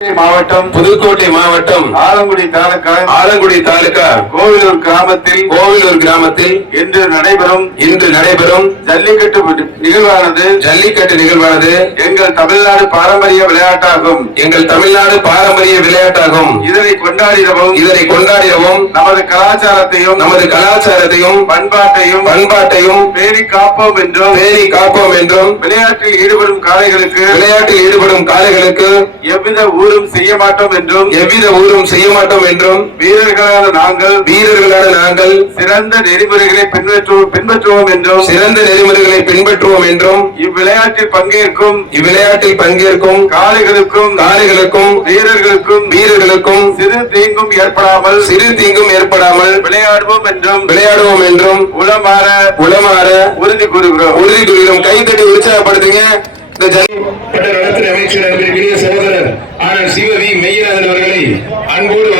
மாவட்டம் புதுக்கோட்டை மாவட்டம் ஆலங்குடி தாலுகா கோவிலூர் கிராமத்தில் இன்று நடைபெறும் ஜல்லிக்கட்டு நிகழ்வானது எங்கள் தமிழ்நாடு பாரம்பரிய விளையாட்டாகும். இதனை கொண்டாடிடவும் நமது கலாச்சாரத்தையும் பண்பாட்டையும் பேணி காப்போம் என்றும் விளையாட்டில் ஈடுபடும் காளைகளுக்கு எவ்வித ஊரும் செய்ய மாட்டோம் என்றும் வீரர்களான நாங்கள் சிறந்த நெறிமுறைகளை பின்பற்றுவோம் என்றும் இவ்விளையாட்டில் பங்கேற்கும் காளைகளுக்கும் வீரர்களுக்கும் சிறு தீங்கும் ஏற்படாமல் விளையாடுவோம் என்றும் உளமாற உறுதி கூறுகிறோம். கைத்தட்டி உற்சாகப்படுத்துங்க. அமைச்சர் அன்பிற்குரிய சகோதரர் ஆனால் சிவவி மெய்யராஜன் அவர்களை அன்போடு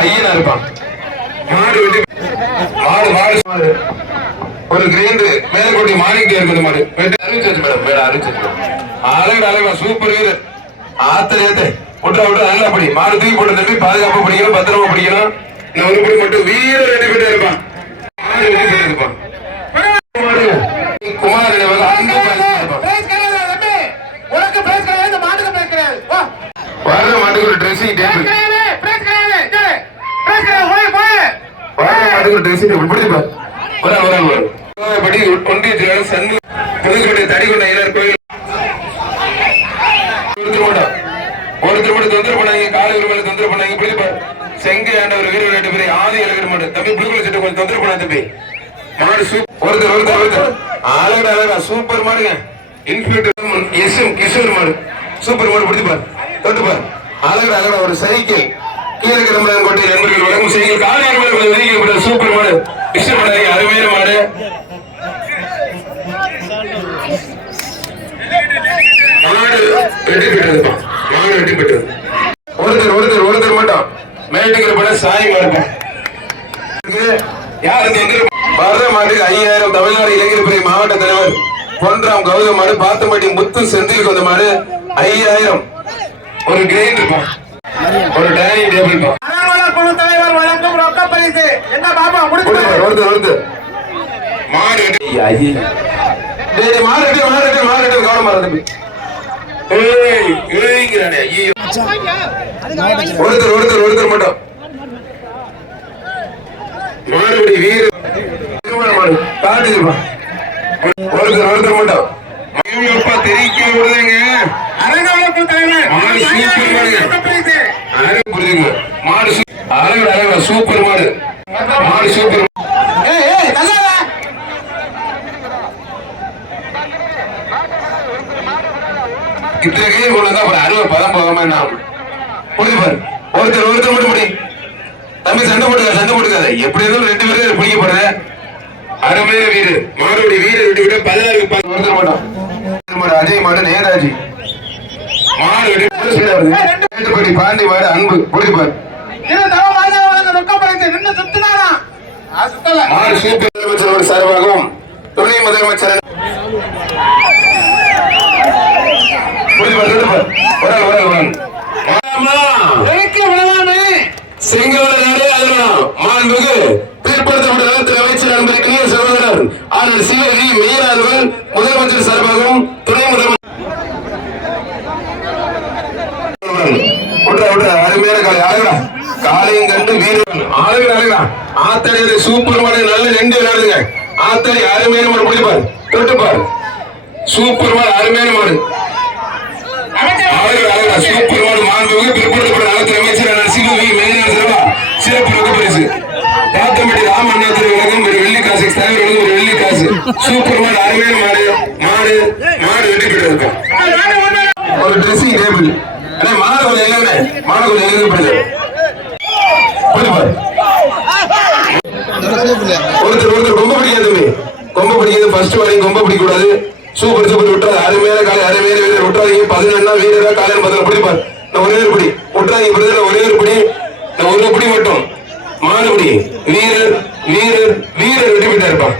ஐயனா இருப்பான். ஒரு கிரேண்ட் மேலக்கோட்டை மாணிக்க இருக்குது மாடு அறிவிச்சாச்சு மேடம் அழகா சூப்பர் வீரர் ஆத்திரத்தை விட்டு நல்லா படி மாடு தூக்கி போட்டு தம்பி பாதுகாப்பு படிக்கணும் பத்திரமா படிக்கணும். ஒரு படி மட்டும் வீரர் ரெண்டு பேர் இருப்பான். செங்கை ஆண்டவர் வீர விளையாட்டு பெரிய ஆதி இலக்கண தம்பி புழுக்குள்ள சட்டை கொஞ்சம் தொந்தரவு பண்ண தம்பி மாடு அழகா சூப்பர் மாடுங்க. இன்ஸ்பெக்டர் கிஷோர் மாடு சூப்பர் மாடு பிடிப்பார் தொட்டுப்பார் அழகா ஒரு சைக்கிள் கீழே கிளம்புறாங்க கோட்டை நண்பர்கள் வழங்கும் சைக்கிள் காலையில் சூப்பர் மாடு கிஷோர் மாடு அருமையான மாடு. வெற்றி பெற்றது ஒருத்தர் மட்டும் மேட்டுக்கிற பட சாய் மாடு யாருக்கு வர்ற மாட்டுக்கு 5000 தமிழ்நாடு இளைஞர் பிரிவு மாவட்ட தலைவர் பொன்ராம் கௌதம் மாடு பாத்தம்பட்டி முத்து செந்தில் கொண்ட மாடு 5000 ஒரு கிரேட் இருக்கும் ஒரு டைனிங் டேபிள் இருக்கும். தலைவர் வழங்கும் ரொக்க பரிசு என்ன பாப்பா ஒருத்தர் மாடு மாடு கவனம் மாறு ஒருத்தர் மட்டும் மாடுபடி வீர ஒருத்தர் மட்டும் தெரிவிக்க விடுதுங்க. மாடு சூப்பர் மாடு சூப்பர் இத்தனை கை கொண்டு ஒரு 60 பதம் போகாம ஒருத்தர் மட்டும் முடி தம்பி சண்டை போட்டுக்காத எப்படி இருந்தாலும் 2 பேரும் பிடிக்கப்படுற அருமையான வீடு மாடுபடி வீடு விட்டு விட 16 ஒருத்தர் மட்டும் அஜய் மாடு நேதாஜி மாடு பாண்டி மாடு அன்பு பிடிப்பார் மாடு சூப்பர் முதலமைச்சர் சார்பாகவும் துணை முதலமைச்சர் அமைச்சர் அன்பிற்குரிய சகோதரர் ஆனால் சிவகி மெய்யராஜன் முதலமைச்சர் சார்பாகவும் துணை முதலமைச்சர் அருமையான காலை அழகா காலையும் கண்டு வீரர்கள் அழகா ஆத்தடி சூப்பர் மாடு நல்ல 2 விளையாடுங்க. ஆத்தடி அருமையான மாடு பிடிப்பார் தொட்டுப்பார் சூப்பர் மாடு அருமையான மாடு சூப்பர் மாடு மாண்புமிகு பிற்படுத்தப்பட்ட நலத்துறை அமைச்சர் சிவகி மெய்யராஜன் சிறப்பு ரொக்க பரிசு பாத்தம்பட்டி ராம் அண்ணாதுரை வழங்கும் ஒரு வெள்ளிக்காசு தலைவர் ஒரு வெள்ளிக்காசு சூப்பர் மாடு அருமையான மாடு வெற்றி பெற்று இருக்கும். ஒரு ட்ரெஸ்ஸிங் டேபிள் மாடு கொஞ்சம் எழுதப்படுது ஒருத்தர் கொம்ப பிடிக்காது ஃபர்ஸ்ட் வரையும் கொம்ப பிடிக்க கூடாது. சூப்பர் விட்டுறாது அருமையான காலை அருமையான வீரர் விட்டுறாதீங்க. 11 வீரரா காலையில் 10 பிடிப்பார். ஒரே ஒரு பிடி விட்டுறாதீங்க. ஒரே ஒரு பிடி ஒரு பிடி மட்டும் மாடுபடி வீரர் வெற்றி பெற்றா இருப்பான்.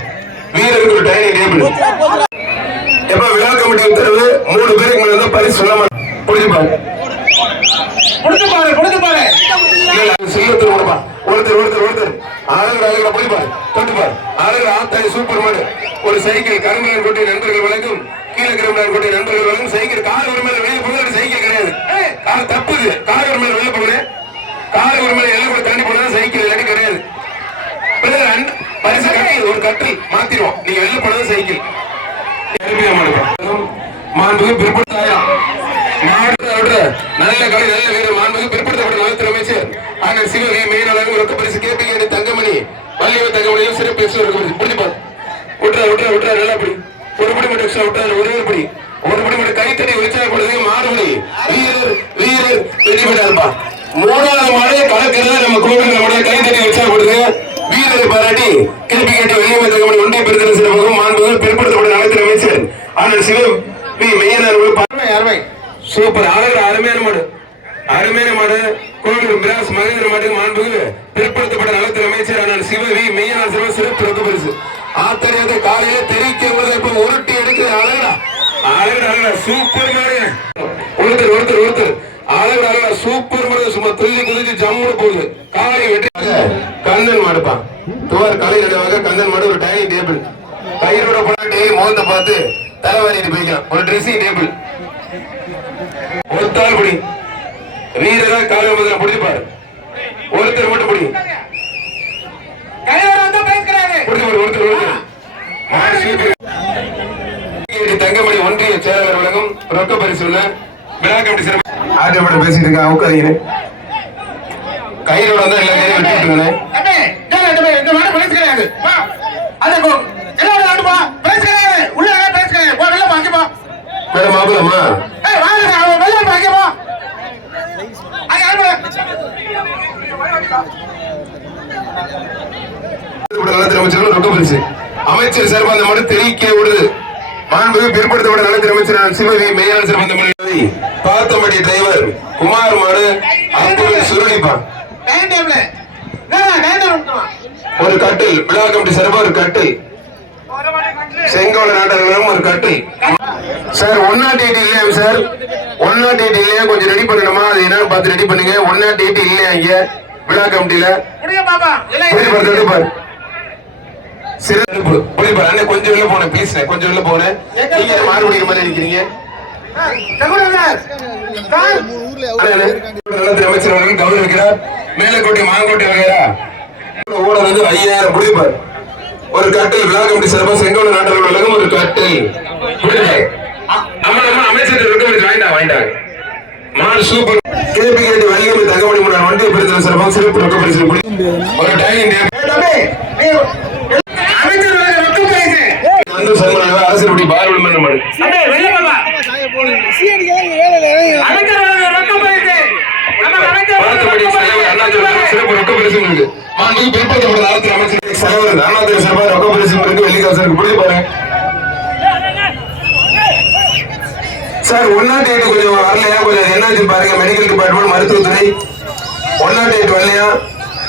வீரருக்கு ஒரு டைனிங் டேபிள். எப்ப விழா கமிட்டி உத்தரவு 3 பேருக்கு மேல இருந்தா பரிசு சொல்ல மாட்டேன். புரிஞ்சு பாரு. ஒருத்தர் அழகு புரிஞ்சு பாரு. தொட்டு பாரு. அழகு ஆத்தாடி சூப்பர் மாடு. ஒரு சைக்கிள் கருமலன் கொட்டி நண்பர்கள் வழங்கும், கீழே கிரமலன் கொட்டி நண்பர்கள் வழங்கும் சைக்கிள். கார் ஒரு மேல வெளியே போகிறது சைக்கிள் கிடையாது. கார் தப்புது. கார் ஒரு மேல வெளியே போகிறேன். கார் ஒரு மேல எல்லாம் கூட தாண்டி போனா சைக்கிள் இல்லாட்டி கிடையாது. பரிசு கட்டி ஒரு கட்டில் மாத்திடுவோம். நீங்க வெளில போனது சைக்கிள். மாண்புக்கு பிற்படுத்தாயிரம் நல்ல கலை நல்ல வீரர் மாண்புக்கு பிற்படுத்தப்பட்ட நலத்துறை அமைச்சர் அண்ணன் சிவகை மெயினாளர் ரொக்க பரிசு கேபி தங்கமணி வள்ளிய தங்கமணியும் சிறப்பு புரிஞ்சுப்பார். விட்டுறா நல்லா படி. ஒரு படி மட்டும் எக்ஸ்ட்ரா விட்டா ஒரு படி மட்டும் கைத்தடி உற்சாகப்படுறது மாறுபடி வீரர் வெடிபடா இருப்பா. 3வது மாடே கலக்கிறது நம்ம கோவில் நம்முடைய கைத்தடி உற்சாகப்படுது. வீரரை பாராட்டி கேள்வி கேட்டு வெளியே தங்கமணி ஒன்றிய பெருந்திர சிறப்பாக மாண்புகள் பிற்படுத்தப்பட்ட நலத்துறை அமைச்சர் அண்ணன் சிவகை மெயினாளர் சூப்பர். அருமையான மாடு கோவில் பிராஸ் மகேந்திர மாட்டுக்கு மாண்புக்கு பிற்படுத்தப்பட்ட நலத்துறை அமைச்சர் அண்ணன் சிவவி மெய்யான சிறப்பு ரொக்க பரிசு. ஆத்தரியாத காலையில தெரிவிக்க இப்ப உருட்டி எடுக்கிற அழகா சூப்பர் மாடு. ஒருத்தர் அழகா சூப்பர் மாடு. சும்மா துள்ளி குதிச்சு ஜம்முன்னு போகுது. காலை வெற்றி கந்தன் மாடுப்பான். துவார் கலை நடுவாக கந்தன் மாடு. ஒரு டைனிங் டேபிள் கயிறோட போனாட்டி முகத்தை பார்த்து தலைவாரிட்டு போய்க்கலாம். ஒரு ட்ரெஸ்ஸிங் டேபிள். ஒருத்தாள் படி. வீரரா காலை புடிச்சு பாரு. ஒருத்தர் மட்டும் படி. தங்கமணி ஒன்றிய செயலாளர் வழங்கும் ரொக்க பரிசு விழா கமிட்டி சிறப்பு. ஆட்டோமேட்டிக் பேசிட்டு இருக்க உட்காதீங்க. கயிறோட தான் எல்லாத்தையும் வெட்டிட்டு மேடம் மாப்பிளமா அமைச்சர் சார்பா அந்த மட்டும் தெரிவிக்க விடுது. மாண்புக்கு பிற்படுத்தப்பட்ட நலத்துறை அமைச்சர் சிவவி மெய்யான சிறந்த மொழி பாத்தம்பட்டி டிரைவர் குமார் மாடு அப்போது சுருளிப்பான். ஒரு கட்டில் விழா கமிட்டி சார்பா ஒரு கட்டில். செங்கோல நாட்டர்களும் ஒரு கட்டில். சார் 108 இல்லையா சார்? 108 இல்லையா? கொஞ்சம் ரெடி பண்ணணுமா? அது என்னன்னு பார்த்து ரெடி பண்ணுங்க. 108 இல்லையா இங்க விழா கமிட்டியில? சிறப்பு கொஞ்சம் வெளில போனேன் ப்ளீஸ். கொஞ்சம் வெளில போனேன். நீங்க மாறுபடிக்கிற மாதிரி இருக்கிறீங்க. அமைச்சர் அவர்கள் கௌரவிக்கிறார். மேலக்கோட்டை மாங்கோட்டை வகைரா ஊழல் வந்து 5000 புரியுப்பார். ஒரு கட்டில் விழா கமிட்டி சிறப்பா செங்கோல நாட்டர்கள் வழங்கும் ஒரு கட்டில் அமைச்சர் வாங்கிட்டாங்க. மாடு சூப்பர். கேபி கேட்டு வழிகளை தங்கமணி முன்னாள் ஒன்றிய பெருந்திர சிறப்பாக சிறப்பு ரொக்க பரிசு ஒரு டைனிங் அரசு பார்வல் மாடு சிறப்பு ரொக்க பரிசு இருக்கு. பிற்படுத்தப்பட்ட நலத்துறை அமைச்சர் செலவர் அண்ணாதுரை சிறப்பாக ரொக்க பரிசு இருக்கு. வெள்ளிக்காசருக்கு புரிஞ்சு பாருங்க சார். 108 கொஞ்சம் வரலையா? கொஞ்சம் என்னாச்சு பாருங்க. மெடிக்கல் டிபார்ட்மெண்ட் மருத்துவத்துறை 108 வரலையா?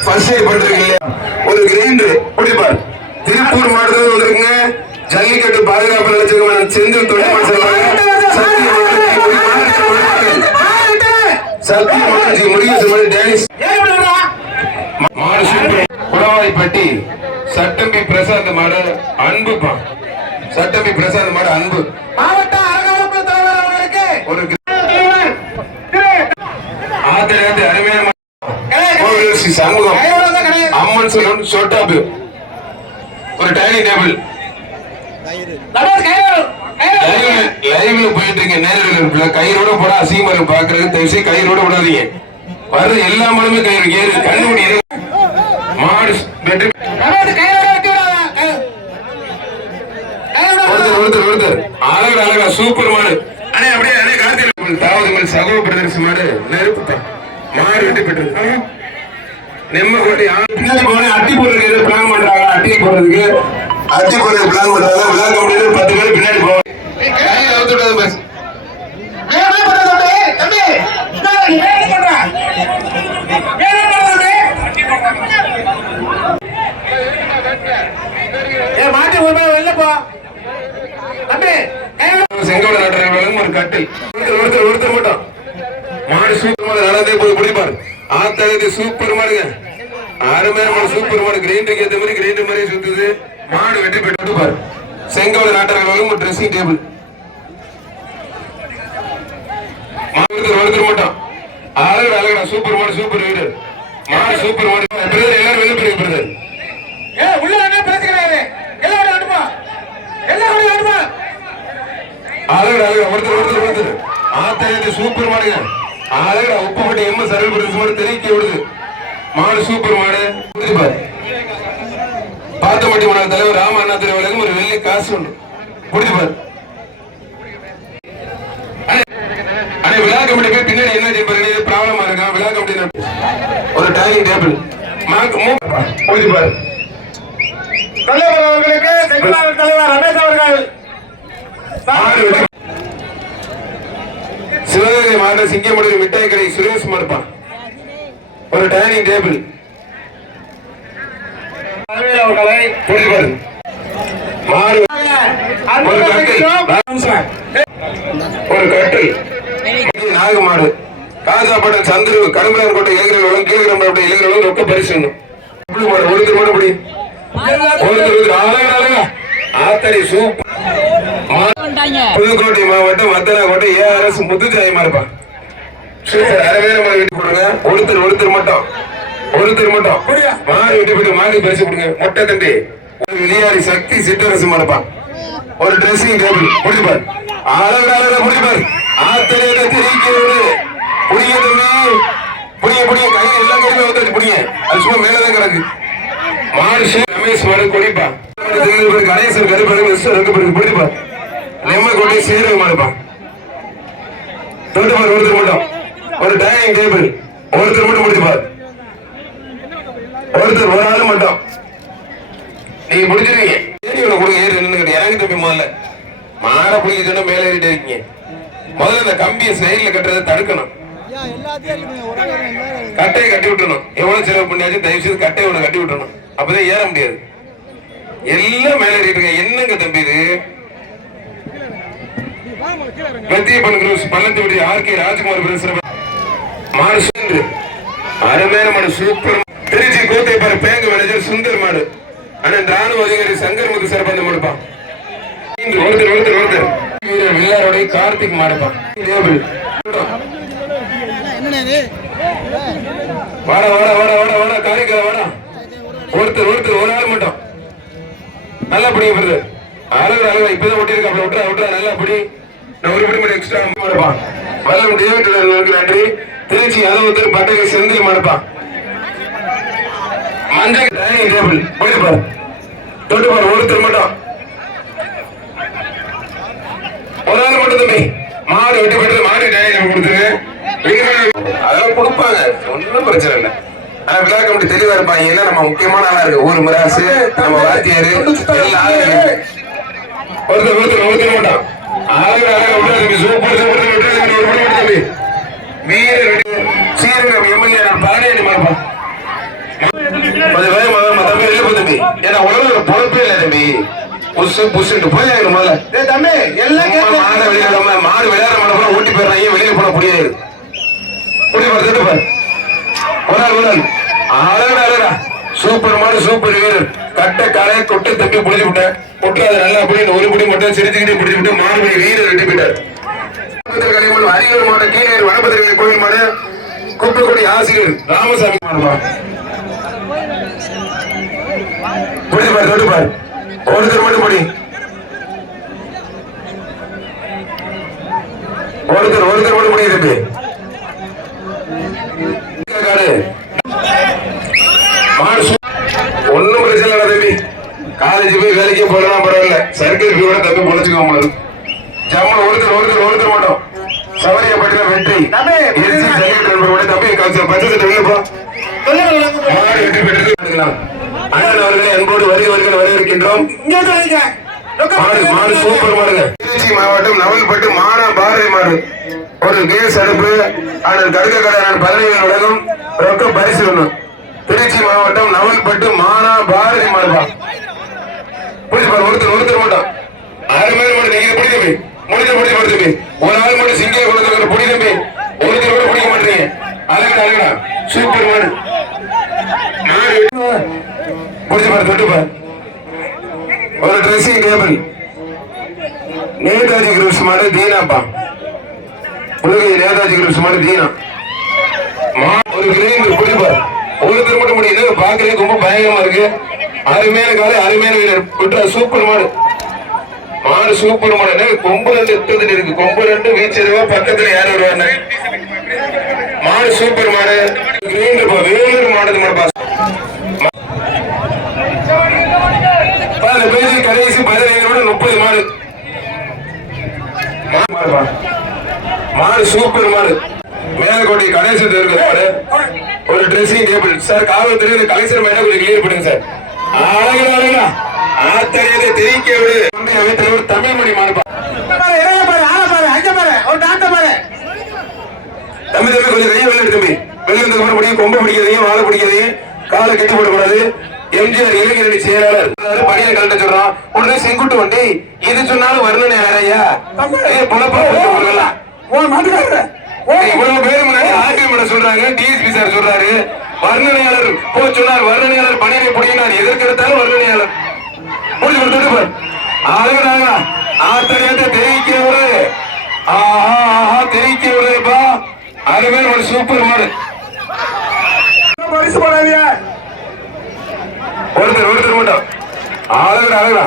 ஃபர்ஸ்ட் எய்ட் பண்றீங்க இல்லையா? ஒரு கிரைண்டர் குடிப்பார். திருப்பூர் மாவட்டத்தில் வந்திருக்குங்க. ஜல்லிக்கட்டு பாதுகாப்பு நிலைச்சகம் செந்தில் தொழில்நுட்ப சத்தியமூர்த்தி முருகேசன் டேனிஸ் குடவாய்ப்பட்டி சட்டம்பி பிரசாந்த் மாடு அன்பு. சட்டம்பி பிரசாந்த் மாடு அன்பு. ஒரு ஆத்திரத்தை அருமையான சமூகம் அம்மன் சொல்லணும் சோட்டாபு. ஒரு டைனிங் டேபிள் லைவ்ல போயிட்டு இருக்க நேரில் கயிறோட போட அசிங்கமா பாக்குறது. தயவுசு கயிறோட விடாதீங்க. வர்ற எல்லா மாடுமே கயிறு ஏறு கண்ணுபடி மாடு ஒருத்தர் அழகா சூப்பர் மாடு. அப்படியே தாவது சகோ பிரதர்ஸ் மாடு நெருப்பு மாடு வெட்டி பெற்றது. நெம்மகோட்டை அட்டி போடுறதுக்கு பிளான் பண்றாங்க. அட்டி போடுறதுக்கு பிளான் பண்றாங்க. விழா கமிட்டியில 10 பேர் பின்னாடி போவாங்க. மாட்டி கட்டில் ஒருத்தர் மட்டும் மாடு சூப்பர் மாடு நடந்தே போய் பிடிப்பார் ஆத்தகத்து சூப்பர் மாடுங்க அருமையான மாடு சூப்பர் மாடு கிரைண்டருக்கு ஏற்ற மாதிரி கிரைண்டர் மாதிரி சுத்துது மாடு வெற்றி பெற்று பாரு செங்கோடு நாட்டர்களும் ட்ரெஸ்ஸிங் டேபிள் ஒருத்தர் மட்டும் அழகா அழகா சூப்பர் மாடு சூப்பர் வீரர் மாடு சூப்பர் மாடு பிரதர் எல்லாரும் வெளியே போயிருங்க பிரதர் உள்ள என்ன பேசுகிறாரு எல்லாரும் அனுப்பா எல்லாரும் அனுப்பா அழகா அழகா ஒருத்தர் ஆத்தகத்து சூப்பர் மாடுங்க அழகா உப்புப்பட்டி எம்ம சர்வீஸ் பிரதேச மாடு தெறிக்க விடுது மாடு சூப்பர் மாடு பாரு பாத்தமட்டி மன்னர் தலைவர் ராம அண்ணா திருவிழாக்கும் ஒரு வெள்ளி காசு உண்டு புரிஞ்சு பாரு அண்ணே விழா கமிட்டி போய் பின்னாடி என்ன செய்ய ப்ராப்ளமா இருக்கா விழா கமிட்டி ஒரு டைனிங் டேபிள் புரிஞ்சு பாரு தலைவர் அவர்களுக்கு செங்கலாளர் தலைவர் ரமேஷ் அவர்கள் சிவகங்கை மாவட்ட சிங்கமடுகு மிட்டாய் கடை சுரேஷ் மறுப்பான் ஒரு டைனிங் டேபிள் அவர்களை ஒரு கட்டில் நாகமாடு காஜாப்பட்ட சந்திரு கடுமையான கோட்டை இளைஞர்களும் கீழகிரம்பட்ட இளைஞர்களும் ரொக்க பரிசு ஒருத்தர் மட்டும் படி ஒருத்தர் அழகா ஆத்தடி சூப் புதுக்கோட்டை மாவட்டம் மத்தனாக்கோட்டை ஏஆர்எஸ் முத்துச்சாயமா இருப்பான் சூப்பர் அரைவேல வீட்டு கொடுங்க ஒருத்தர் மட்டும் மாடு வெட்டி போட்டு மாடு பரிசு கொடுங்க மொட்டை தம்பி விளையாடி சக்தி சிற்றரசு மடப்பான் ஒரு ட்ரெஸ்ஸிங் டேபிள் முடிச்சுப்பார் அழகா முடிச்சுப்பார் ஆத்தரையில தெரிவிக்கிறது புடிங்க தம்பி புடிங்க கையில எல்லா கையிலும் வந்து புடிங்க அது சும்மா மேலதான் கிடக்கு மாடு ரமேஷ் மாடு கொடிப்பா கணேசன் கருப்பாரு பிடிப்பார் நெம்ம கொடி சீரக மாடுப்பான் தொட்டுப்பார் ஒருத்தர் மட்டும் ஒரு டைனிங் டேபிள் ஒருத்தர் மட்டும் முடிச்சுப்பார் ஒருத்தர் ஒரு ஆளு மட்டும் நீங்க முடிச்சிருக்கீங்க ஏறி ஒண்ணு கொடுங்க ஏறி நின்று இறங்கி தம்பி முதல்ல மாட பிடிக்க சொன்னா மேல ஏறிட்டு இருக்கீங்க முதல்ல இந்த கம்பியை சைட்ல கட்டுறதை தடுக்கணும் கட்டையை கட்டி விட்டணும் எவ்வளவு செலவு பண்ணியாச்சும் தயவு செய்து கட்டையை ஒண்ணு கட்டி விட்டணும் அப்பதான் ஏற முடியாது எல்லாம் மேல ஏறிட்டு இருக்க என்னங்க தம்பி இது மத்தியப்பன் குரூஸ் பள்ளத்துப்படி ஆர்கே ராஜ்குமார் பிரதேச மாடு சுந்து அருமையான மாடு super Tiruchi Kothaipparai bank manager Sundar மாடு அண்ணன் ராணுவ அதிகாரி சங்கர் முத்து சிறப்பாக கொடுப்பான் ஒருத்தர் வில்லாரோட கார்த்திக் மாடுப்பான் வாடா காரிக்கல வாடா ஒருத்தர் ஒரு ஆள் மட்டும் நல்லா பிடிங்க அழகு இப்பதான் ஒட்டிருக்கா விட்டுறா நல்லா பிடி நான் ஒரு படி மட்டும் எக்ஸ்ட்ரா மாடுப்பான் வல்லம் டேவிட் நன்றி திருச்சி அளவுத்தர் பட்டகை செந்தில் மாடுப்பான் மஞ்சள் டைனிங் டேபிள் போயிட்டு பாரு தொட்டு பாரு ஒருத்தர் மட்டும் ஒரு ஆள் மட்டும் தம்பி மாடு வெட்டி போட்டு மாடு டைனிங் டேபிள் கொடுத்துரு அதெல்லாம் கொடுப்பாங்க ஒன்றும் பிரச்சனை இல்லை ஆனா விழா கமிட்டி தெளிவா இருப்பாங்க ஏன்னா நம்ம முக்கியமான ஆளா இருக்கு ஊர் மிராசு நம்ம வாத்தியாரு எல்லா ஆளும் ஒருத்தர் மட்டும் அழகா தம்பி சூப்பர் தம்பி வீர சீரகம் எம்எல்ஏ நான் பழனி மாறுப்பான் தம்பி வெளில தம்பி ஏன்னா உலக பொறுப்பே இல்லை தம்பி புஷ் போய் முதல்ல தம்பி எல்லாம் மாடு விளையாட மாட ஊட்டி போயிடுறாங்க வெளியில போன முடியாது அழகா சூப்பர் மாடு சூப்பர் வீரர் கட்ட கரை கொட்டை தப்பி புடிச்சு விட்டேன் கொட்டு அதை நல்லா அப்படி ஒரு முடி மட்டும் சிரிச்சுக்கிட்டே பிடிச்சு விட்டு மாடு வீரர் வெட்டி போயிட்டார் அரியலூர் மாவட்டம் கீழே வனபத்திரிகை கோயில் மாடு குப்பைக்குடி ஆசிரியர் ராமசாமி மாடுவா தொடுப்பார் ஒருத்தர் மட்டும் படி ஒருத்தர் மட்டும் படி தம்பி ஒன்னும் பிரச்சனை இல்லை தம்பி காலேஜ் போய் வேலைக்கு போகலாம் பரவாயில்ல சர்க்கிள் கூட தம்பி பொழைச்சுக்கோ மாதிரி ஜம்மன் ஒருத்தர் மட்டும் சவரியப்பட்ட வெற்றி தம்பி பச்சை வெளியப்பா வெற்றி பெற்று அண்ணன் அவர்களை அன்போடு வருகிறவர்கள் வரவேற்கின்றோம் மாடு சூப்பர் மாடுங்க திருச்சி மாவட்டம் நவல்பட்டு மானா பாரதி மாடு ஒரு கேஸ் அடுப்பு அண்ணன் கடுக்க கடை 17 உலகம் ரொக்க பரிசு ஒண்ணும் திருச்சி மாவட்டம் நவல்பட்டு மானா பாரதி மாடுபா புரிஞ்சு பாரு ஒருத்தர் மட்டும் 6 பேர் மட்டும் நீங்க பிடிக்க முடிஞ்ச தம்பி. ஒரு ஆள் மட்டும் சிங்கிள் கொடுத்துருக்கிற புடி தம்பி. ஒருத்தர் கூட பிடிக்க மாட்டீங்க. அழகா சூப்பர் மாடு. முடிஞ்ச பாரு தொட்டு பாரு. ஒரு ட்ரெஸ்ஸிங் டேபிள் நேதாஜி குரூப்ஸ் மாடு தீனாப்பா. உலக நேதாஜி குரூப்ஸ் மாடு தீனா. ஒரு கிரைண்டர் புடிப்பார். ஒருத்தர் மட்டும் முடியுது. பாக்குறதுக்கு ரொம்ப பயங்கரமா இருக்கு. அருமையான காலை அருமையான வீரர் விட்டுற சூப்பர் மாடு. மாடு சூப்பர் மாடு. கொம்பு ரெண்டு எத்தது இருக்கு. கொம்பு ரெண்டு வீச்சருவா பக்கத்துல யாரும் வருவாங்க. மாடு சூப்பர் மாடு. வேலூர் மாடு மாடுப்பா. கடைசி 15 மாடு. மாடு சூப்பர் மாடு. மேலக்கோட்டை கணேசன் இருக்கு மாடு. ஒரு ட்ரெஸ்ஸிங் டேபிள் சார். காவல்துறை கலெக்டர் மேடம் கொஞ்சம் கிளியர் பண்ணுங்க சார். அழகா ஆத்தரியதை தெரிவிக்க விடு. தமிழ் மொழி மாடுப்பா. தம்பி கொஞ்சம் கையை வெளியே தம்பி. வெளியே வந்து முடியும். கொம்பு பிடிக்கிறதையும் வாழை பிடிக்கிறதையும் காலை கட்டி போடக்கூடாது. எம்ஜிஆர் இளைஞரணி செயலாளர் பணியை கலட்ட சொல்றான். உடனே செங்குட்டு வண்டி இது சொன்னாலும் வர்ணனை வேறையா இவ்வளவு பேரு முன்னாடி ஆர்டிஎம் சொல்றாங்க. டிஎஸ்பி சார் சொல்றாரு வர்ணனையாளர் போ சொன்னார். வர்ணனையாளர் பணியை பிடிக்கினார். எதற்கெடுத்தாலும் வர்ணனையாளர் முடிச்சு அழகா ஆத்தரியத்தை தெரிவிக்க விடு. தெரிவிக்க விடுப்பா. அருமையான ஒரு சூப்பர் மாடு. பரிசு போடாதீங்க. ஒருத்தர் மட்டும் அழகா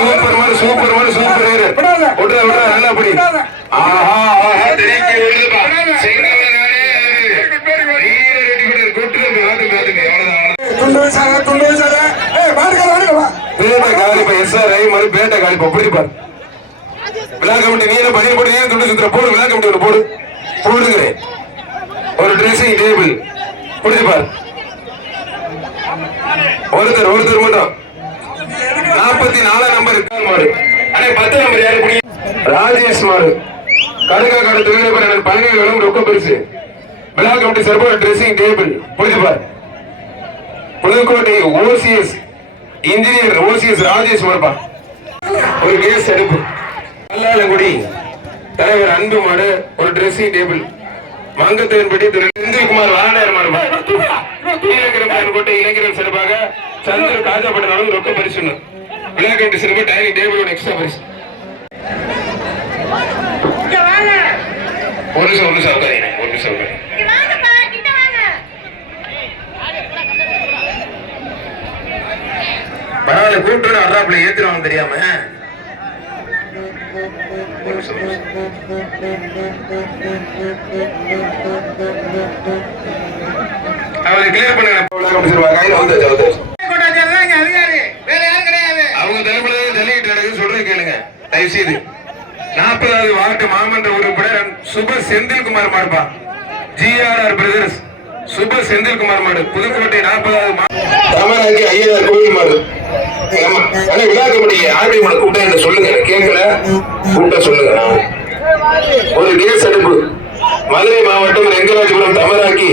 சூப்பர் மாடு. சூப்பர் விடுற நல்லா படி. பேட்டை காலிப்பா பிடிப்பார். விழா கமிட்டி நீல பதிவு போட்டு நீல துண்டு சுத்துற போடு. விழா கமிட்டி போடு போடுங்கிறேன். ஒரு ட்ரெஸ்ஸிங் டேபிள் பிடிப்பார். ஒருத்தர் மட்டும் 44 நம்பர் மாடு. ஆனா 10 நம்பர் யாரு பிடிக்கும்? ராஜேஷ் மாடு. கடுகா காடு தொழிலதிபர் பழனிகளும் ரொக்க பரிசு. விழா கமிட்டி சார்பாக ட்ரெஸ்ஸிங் டேபிள் பிடிப்பார். Pudukkottai OCS engineer OCS Rajesh மாடுப்பா. ஒரு கேஸ் அடுப்பு கல்லாலங்குடி தலைவர் அன்பு மாடு. ஒரு ட்ரெஸ்ஸிங் டேபிள் மங்கத்தேன்பட்டி செந்தில்குமார் வாரணர் மாடுப்பா. கோட்டை இளைஞர்கள் சிறப்பாக சந்திர காஜாப்பட்டினாலும் ரொக்க பரிசு. விழா கமிட்டி சிறப்பு டைனிங் டேபிளோட எக்ஸ்ட்ரா பரிசு. ஒரு நிமிஷம் உட்காருங்க. பரவாயில்ல கூப்பிட்டு அறாப்புல ஏத்துறவங்க தெரியாம. அவரை கிளியர் பண்ண அவங்க தலைமையில ஜல்லிக்கட்டு நடக்குது சொல்றேன் கேளுங்க தயவு செய்து. 40வது வார்டு மாமன்ற உறுப்பினர் சுப செந்தில்குமார் மாடுப்பா. ஜிஆர்ஆர் பிரதர்ஸ் சுப செந்தில்குமார் மாடு. புதுக்கோட்டை 40வது தமராங்கி ஐயனார் கோயில் மாடு. விழா கமிட்டி ஆர்டி மாடு கூப்பிட்ட சொல்லுங்க. கேட்கல கூப்பிட்ட சொல்லுங்க. ஒரு கேஸ் அடுப்பு மதுரை மாவட்டம் ரெங்கராஜபுரம் தமராங்கி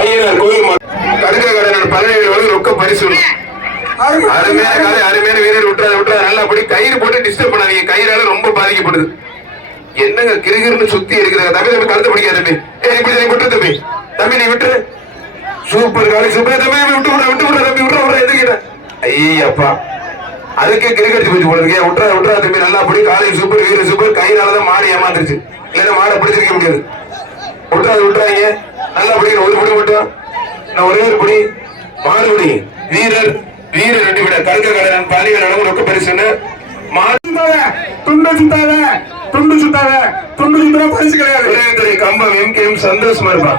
ஐயனார் கோயில் மாடு. கடுக்க கடனர் 17 ரொக்க பரிசு. அருமையான வீரர் விட்டுறாரு நல்லா படி. கயிறு போட்டு டிஸ்டர்ப் பண்ணாதீங்க. கயிறால ரொம்ப பாதிக்கப்படுது. என்னங்க கிருகிருன்னு சுத்தி இருக்கிறாங்க. தம்பி கழுத்து பிடிக்காது தம்பி. நீ விட்டு தம்பி நீ விட்டு. சூப்பர் காலி சூப்பர் தம்பி. விட்டு தம்பி விட்டுற எதுக்கிட்ட ஐயப்பா. அதுக்கே கிரிக்கெட் போச்சு போல இருக்கே. விட்டுறா தம்பி நல்லா படி. காலை சூப்பர் வீரர் சூப்பர். கயிறாலதான் மாடு ஏமாந்துருச்சு. இல்லைன்னா மாடை பிடிச்சிருக்க முடியாது. விட்டுறாங்க நல்லா படிக்கிற. ஒரு படி மட்டும் நான் ஒரே ஒரு படி மாடுபடி வீரர் 2 விட கருக்க கடனன் பாலிகள் நடக்கும் ரொக்க பரிசு. துண்டு சுத்தாத பரிசு கிடையாது. கம்பம் எம்கேஎம் சந்தோஷமா இருப்பா.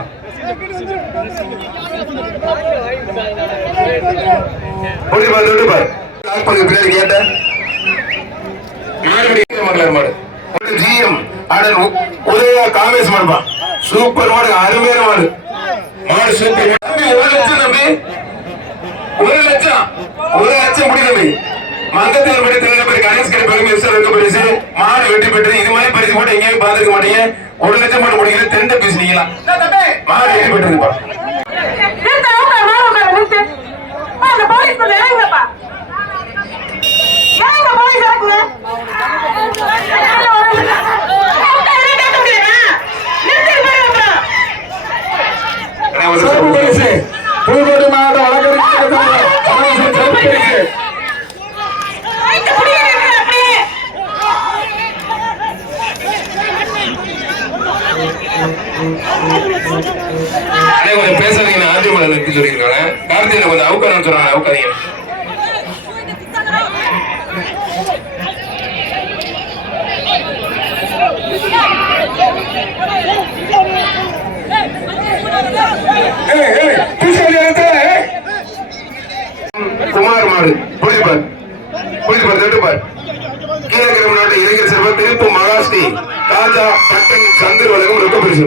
பின்னாடி கேட்ட மாடு. ஜிஎம் உதயா காமேஷ் மாடுப்பா. சூப்பர் மாடு. அருமையான மாடு. மாடு சூப்பர். 1 லட்சம் தம்பி. 1 லட்சம் முடி தம்பி. மங்கத்தில் படி திருநெல்வேலி கணேஷ் கடை பரிசு. மாடு வெற்றி பெற்றது. இது மாதிரி பரிசு போட்டு எங்கேயும் பாத்துக்க மாட்டீங்க. 1 லட்சம் மட்டும் முடிக்கல. தெண்ட பேசுனீங்களா மாடு வெற்றி பெற்றிருப்பா. பண்ண சொல்றாங்க உட்காதீங்க. குமார் மாடு புரிப்பார் தட்டுப்பார் கீழக்கிரம் நாட்டு இளைஞர் செல்வம் திருப்பு மகாஸ்ரீ காஜா பட்டன் சந்திர வழங்கும் ரொக்க பரிசு.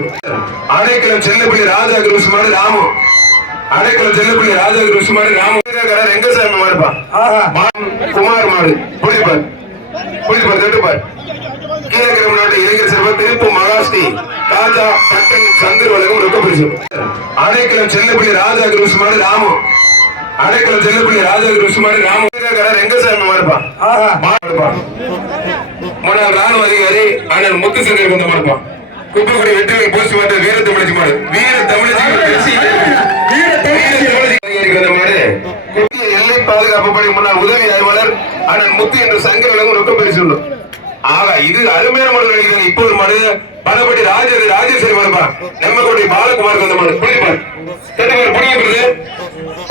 அடைக்கலம் செல்லப்பள்ளி ராஜா குருஸ் மாடு ராமு. அடைக்கலம் செல்லப்பள்ளி ராஜா குருஸ் மாடு ராமு. ரெங்கசாமி மாடுப்பா. குமார் மாடு புரிப்பார் தட்டுப்பார் கீழக்கிரம் நாட்டு இளைஞர் செல்வம் திருப்பு மகாஸ்ரீ காஜா பட்டன் சந்திர வழங்கும் ரொக்க பரிசு. அடைக்கலம் செல்லப்பள்ளி ராஜா குருஸ் மாடு ராமு. அடைக்கலம் செல்லப்பள்ளி ராஜா குருஸ் மாடு ராமு. ரெங்கசாமி மாடுப்பா. முன்னாள் ராணுவ அதிகாரி அண்ணன் முத்துசங்கர் கொண்ட மாடுப்பா. குப்பக்குடி வெற்றிவேல் போஸ்ட் மாட்டு வீர தமிழச்சி மாடு. வீர தமிழச்சி எல்லை பாதுகாப்பு படை முன்னாள் உதவி ஆய்வாளர் அண்ணன் முத்து என்ற சங்கர் வழங்கும் ரொக்க பரிசு. ஆகா இது அருமையான மாடு நினைக்கிறேன். இப்போ ஒரு மாடு பணப்பட்டி ராஜேஸ்வரி மாடுப்பா. நெம்மக்கோட்டை பாலகுமார் கொண்ட மாடு. புரியுது புரியுது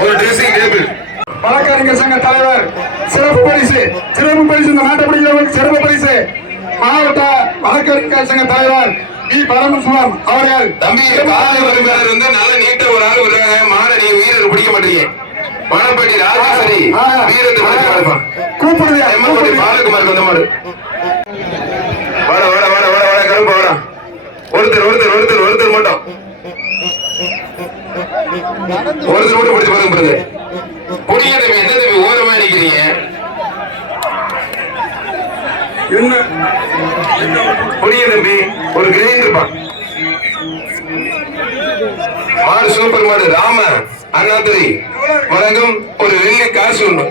ஒரு ட்ரெஸ்ஸிங் டேபிள். வழக்கறிஞர் சங்க தலைவர் சிறப்பு பரிசு இந்த நாட்டை பிடிக்கிறவர்களுக்கு சிறப்பு பரிசு மாவட்ட வழக்கறிஞர் சங்க தலைவர் வி பரமசிவம் அவர்கள். தம்பி காலை வருங்காலர் வந்து நல்ல நீட்ட ஒரு ஆள் வருவாங்க. மாட நீ வீரர் பிடிக்க மாட்டீங்க. பணப்பட்டி ராஜேஸ்வரி வீரத்தை பிடிக்க மாட்டேன் கூப்பிடுங்க. நெம்மக்கோட்டை பாலகுமார் கொண்ட மாடு. வாட வாட வாட வாட வாட கருப்பு வாடா. ஒருத்தர் மட்டும் பிடிச்சு பாருங்க. புரிய தம்பி என்ன தம்பி ஓரமா நிக்கிறீங்க? புரிய தம்பி ஒரு கிரைண்டர்ப்பா. மாடு சூப்பர் மாடு ராம அண்ணாதுரை வழங்கும் ஒரு வெள்ளி காசு உண்டு.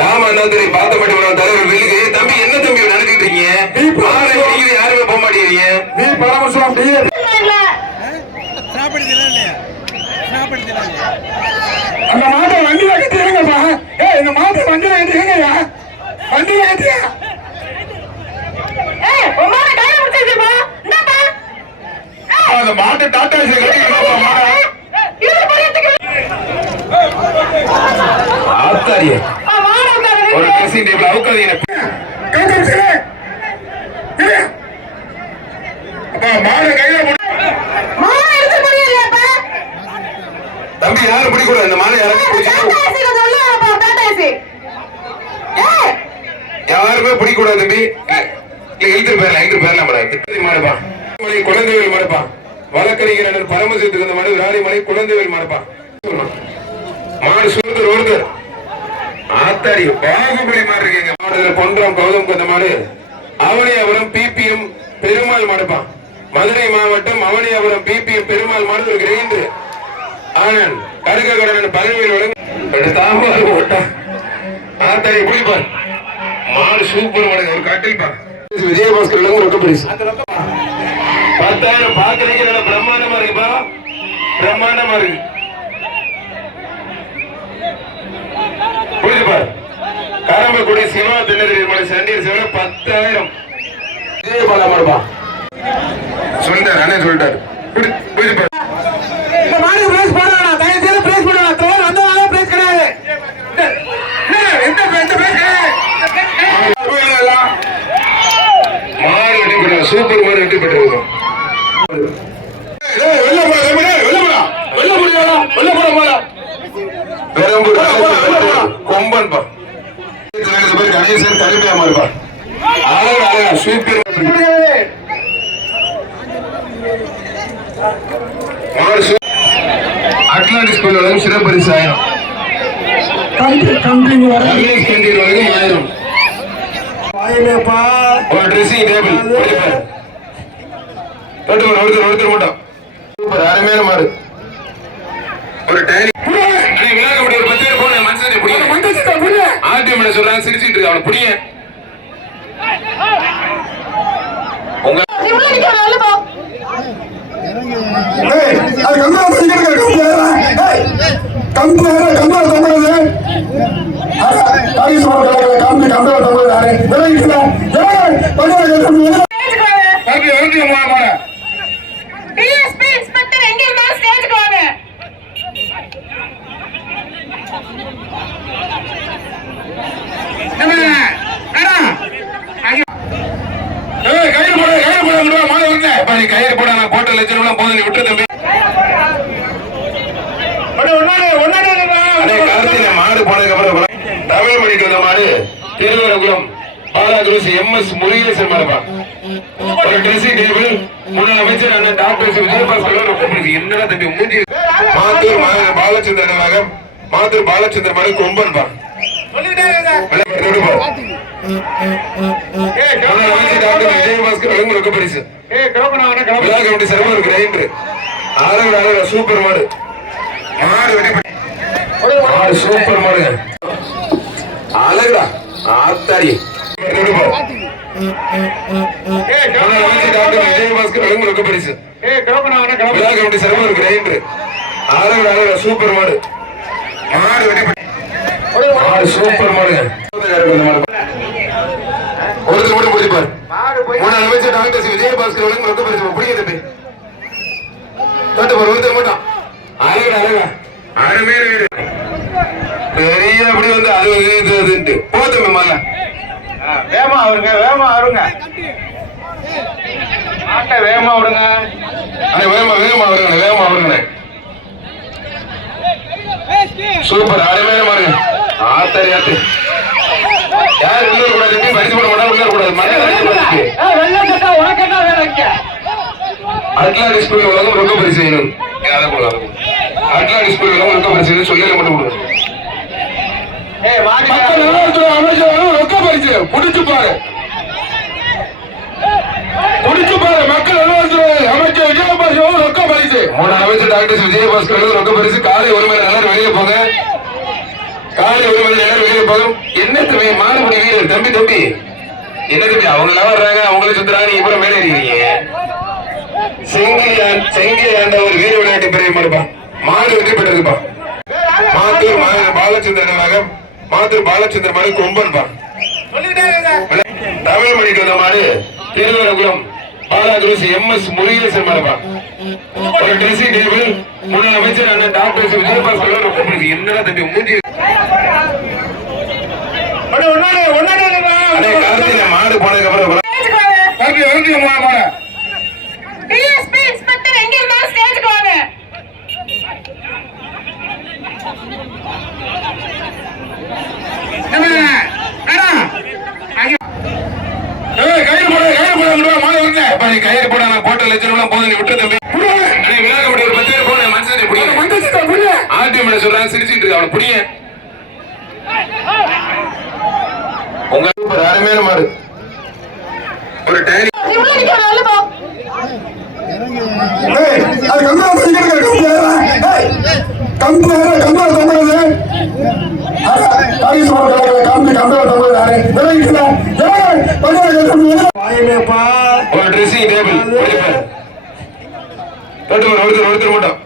ராம அண்ணாதுரை பாத்தப்பட்டி வர தலைவர் வெள்ளிக்கு. தம்பி என்ன தம்பி நடந்துட்டு இருக்கீங்க? யாருமே போக மாட்டேங்கிறீங்க. அந்த மாட்டை வண்டியில கட்டிடுங்கப்பா. இந்த மாட்டை வண்டியில கட்டிடுங்கய்யா. வண்டியில கட்டியா அந்த மாட்டை டாட்டா ஆத்தாரிய ஒரு ட்ரெஸ்ஸிங் டேபிள் அவுக்காதீங்க. மாடு கையில தம்பி யாரும் பிடிக்கூடாது. இந்த மாலை யாருமே பிடிக்கூடாது தம்பி. எழுத்து பேர்லாம் மாடுப்பா. குழந்தைகள் மாடுப்பா. வழக்கறிஞர் பரமசிவத்துக்கு இந்த மாடு ராணிமலை குழந்தைகள் மாடுப்பா. மாடு சுருத்தர் ஒருத்தர் ஆத்தாடி பாகுபலி மாதிரி இருக்கீங்க. மாடுல பொன்றம் கௌதம் கொண்ட மாடு. அவனியாபுரம் பிபிஎம் பெருமாள் மாடுப்பா. மதுரை மாவட்டம் அவனியாபுரம் பிபிஎம் பெருமாள் மாடு ஒரு கிரைண்டர். ஆனந்த் கருக்க கடன பதவியில் தாம்பால் ஓட்டா ஆத்தாடி குளிப்பார். மாடு சூப்பர் மாடு ஒரு கட்டில்பா. விஜயபாஸ்கர் ரொக்க பரிசு 10,000 பாக்குறீங்க. பிரம்மாண்டமா இருக்குப்பா. பிரம்மாண்டமா இருக்கு. புரிஞ்சுப்பார். காரமக்குடி சிவா திண்ணறிவு மாடு சண்டீர் சிவன 10,000 விஜயபாலா மாடுப்பா. சொல்லிட்டாரு அண்ணன் சொல்லிட்டாரு. புரிஞ்சுப்பார். இந்த மாதிரி பிரைஸ் போடுறானா? தயவு செய்து பிரைஸ் போடுறா. தோல் அந்த நாளே பிரைஸ் கிடையாது. எந்த பிரைஸ் கிடையாது. மாடு வெட்டி போடுறாங்க. சூப்பர் மாடு வெட்டி போட்டுருக்கோம். கொம்பன்பா கணேசன் கருமையா மாறுபா. சூப்பர் அட்லாண்டிஸ் பள்ளிகளும் சிறப்பு பரிசு 1000. ஒரு ட்ரெஸ்ஸிங் டேபிள் ஒருத்தர் மட்டும் சூப்பர் அருமையான மாடு. ஒரு டைரி ஒரு 10 பேர் போன மனுஷன் புடிங்க. ஆர்டிஎம் சொல்றாங்க சிரிச்சிட்டு இருக்கு. அவனை புடிங்க. உங்க நீ கயிறு போட நான் போட்ட லட்சம் போதும் நீ விட்டு தம்பி காலத்தில் மாடு போனதுக்கு அப்புறம் தமிழ் மொழிக்கு வந்த மாடு திருவரங்குளம் பாலாகுருசி MS முருகேசன் மாடுப்பா ஒரு ட்ரெஸ்ஸிங் டேபிள் முன்னாள் அமைச்சர் அண்ணன் டாக்டர் விஜயபாஸ்கர் என்னடா தம்பி மூஞ்சி மாத்தூர் பாலச்சந்திர நிர்வாகம் மாத்தூர் பாலச்சந்திர மாடு கொம்பன் பா விஜயபாஸ்கர் பரிசு சர்வர் கிரைண்டர் ஆறு சூப்பர் மாடு மாடு சூப்பர் மாடு அழகுடா ஆத்தாடி விஜயபாஸ்கர் பரிசு சர்வர் கிரைண்டர் ஆறு சூப்பர் மாடு மாடு சூப்பர் மாடு ஒருத்தர் மட்டும் பிடிப்பார் முன்னாள் அமைச்சர் டாக்டர் விஜயபாஸ்கர் ரொக்க பரிசு பிடிக்க தம்பி தொட்டு பாரு ஒருத்தர் மட்டும் அழகா அழகா அருமையான வீடு பெரிய அப்படி வந்து அது போத்தமே மகன் வேமா அவருங்க வேமா அவருங்க வேமா விடுங்க வேமா வேமா அவருங்க வேமா அவருங்க சூப்பர் அருமையான மாறுங்க ஆத்தாரி ஆத்து யார் உள்ள கூடாது பரிசு போட மாட்டா உள்ள கூடாது அட்லாண்ட் ஸ்கூல் உலகம் ரொக்க பரிசு செய்யணும் அட்லாண்ட் ஸ்கூல் உலகம் ரொக்க பரிசு சொல்லல மட்டும் கொடுங்க ரொக்க பரிசு புடிச்சு பாரு மக்கள் அமைச்சர் விஜயபாஸ்கர் ரொக்க பரிசு மூணு அமைச்சர் டாக்டர் விஜயபாஸ்கர் ரொக்க பரிசு காலை 1 மணி நேரம் வெளியே போங்க காலை 1 மணி நேரம் வெளியே போகும் என்ன தம்பி மாறுபடி வீரர் தம்பி என்ன தம்பி அவங்க எல்லாம் வர்றாங்க அவங்களே சுத்துறாங்க நீங்க கூட மேலே இருக்கீங்க செங்கிலி ஆண்ட ஒரு வீர விளையாட்டு பிரிவு மாடுப்பா மாடு வெற்றி பெற்றிருப்பா மாத்தூர் பாலச்சந்திர நிர்வாகம் மாத்தூர் பாலச்சந்திர மாடு கொம்பன் பா தமிழ் மொழிக்கு வந்த மாடு திருவரங்குளம் பாலாகுருசி MS முருகேசன் மாடுப்பா ஒரு ட்ரெஸ்ஸிங் டேபிள் முன்னாள் அமைச்சர் அண்ணன் டாக்டர் விஜயபாஸ்கர் என்னடா தம்பி மூஞ்சி காலத்தில் மாடு போனதுக்கு அப்புறம் டிஎஸ்பி இன்ஸ்பெக்டர் எங்க இருந்தாலும் ஸ்டேஜ்க்கு வாங்க. கயிறு போட நான் போட்ட லட்சம் போதும் நீ விட்டு தம்பி விளையாட முடியும் ஒரு 10 பேர் போன மனுஷன் புடிங்க ஆர்டிஎம் சொல்றாங்க சிரிச்சுட்டு இருக்கு அவனை புடிங்க உங்க சூப்பர் அருமையான மாடு ஒரு டைரி ஒரு ட்ரெஸ்ஸிங் டேபிள் ஒருத்தர் மட்டும்